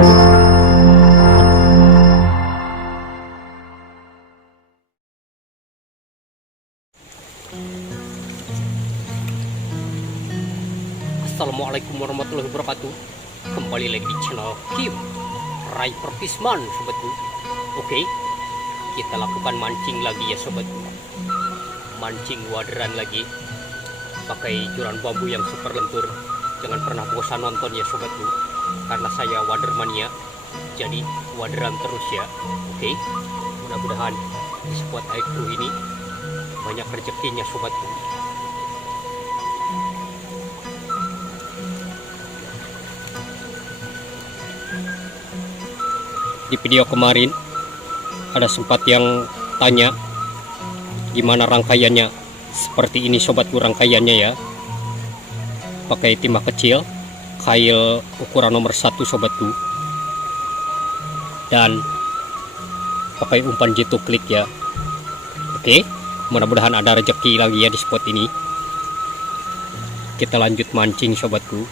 Assalamualaikum warahmatullahi wabarakatuh. Kembali lagi di channel Kim Rai Perpisman, sobatku. Oke, kita lakukan mancing lagi ya sobatku. Mancing waderan lagi pakai joran bambu yang super lentur. Jangan pernah bosan nonton ya sobatku, karena saya wadermania, jadi waderan terus ya. Oke, mudah-mudahan di spot air kru ini banyak rezekinya sobatku. Di video kemarin ada sempat yang tanya gimana rangkaiannya. Seperti ini sobatku rangkaiannya ya. Pakai timah kecil, kail ukuran nomor 1 sobatku. Dan pakai umpan jitu klik ya. Oke, mudah-mudahan ada rezeki lagi ya di spot ini. Kita lanjut mancing sobatku.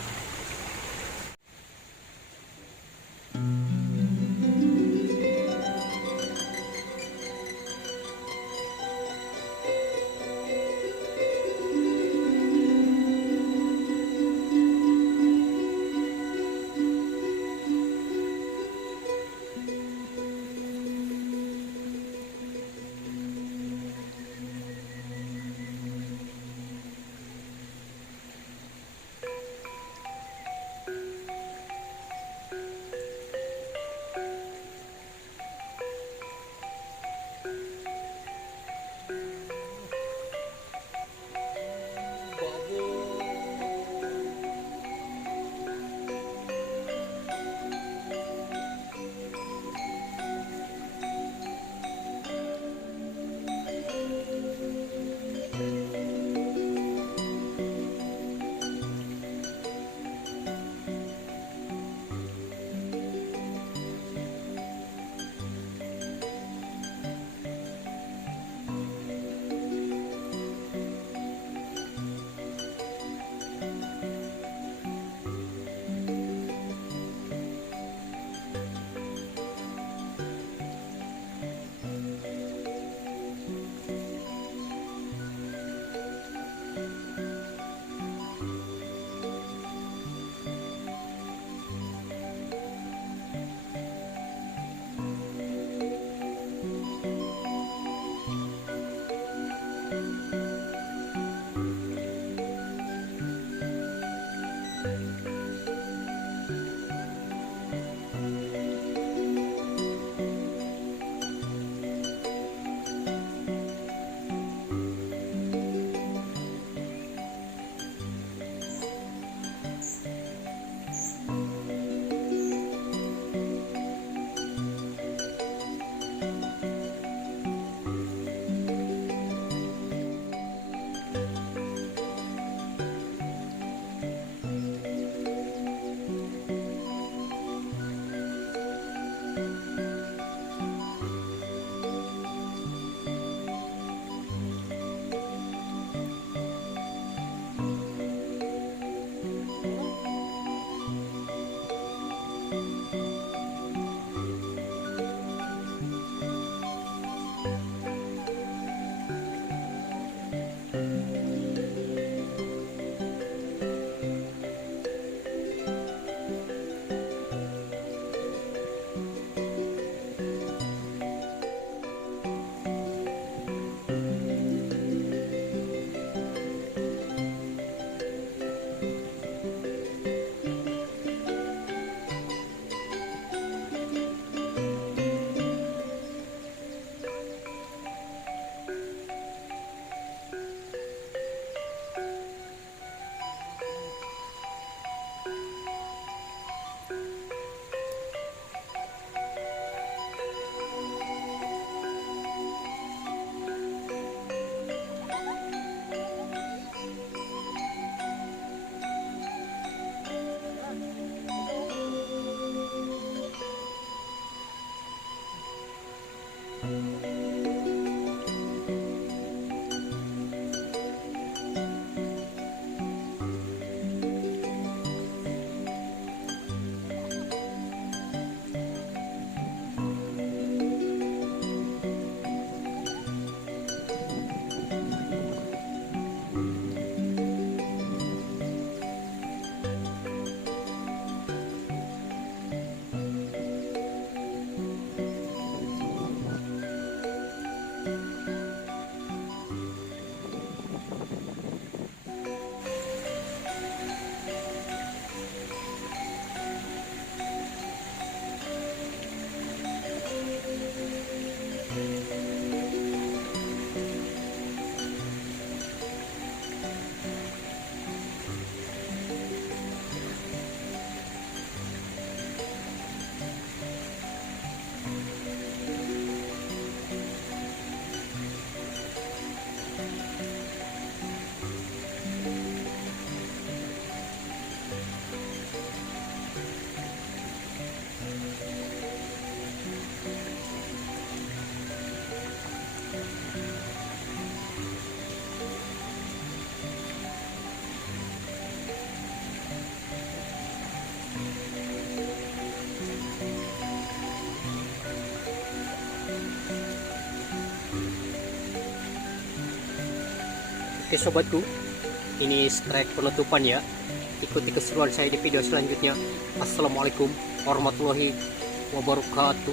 Oke sobatku, ini strike penutupan ya. Ikuti keseruan saya di video selanjutnya. Assalamualaikum warahmatullahi wabarakatuh.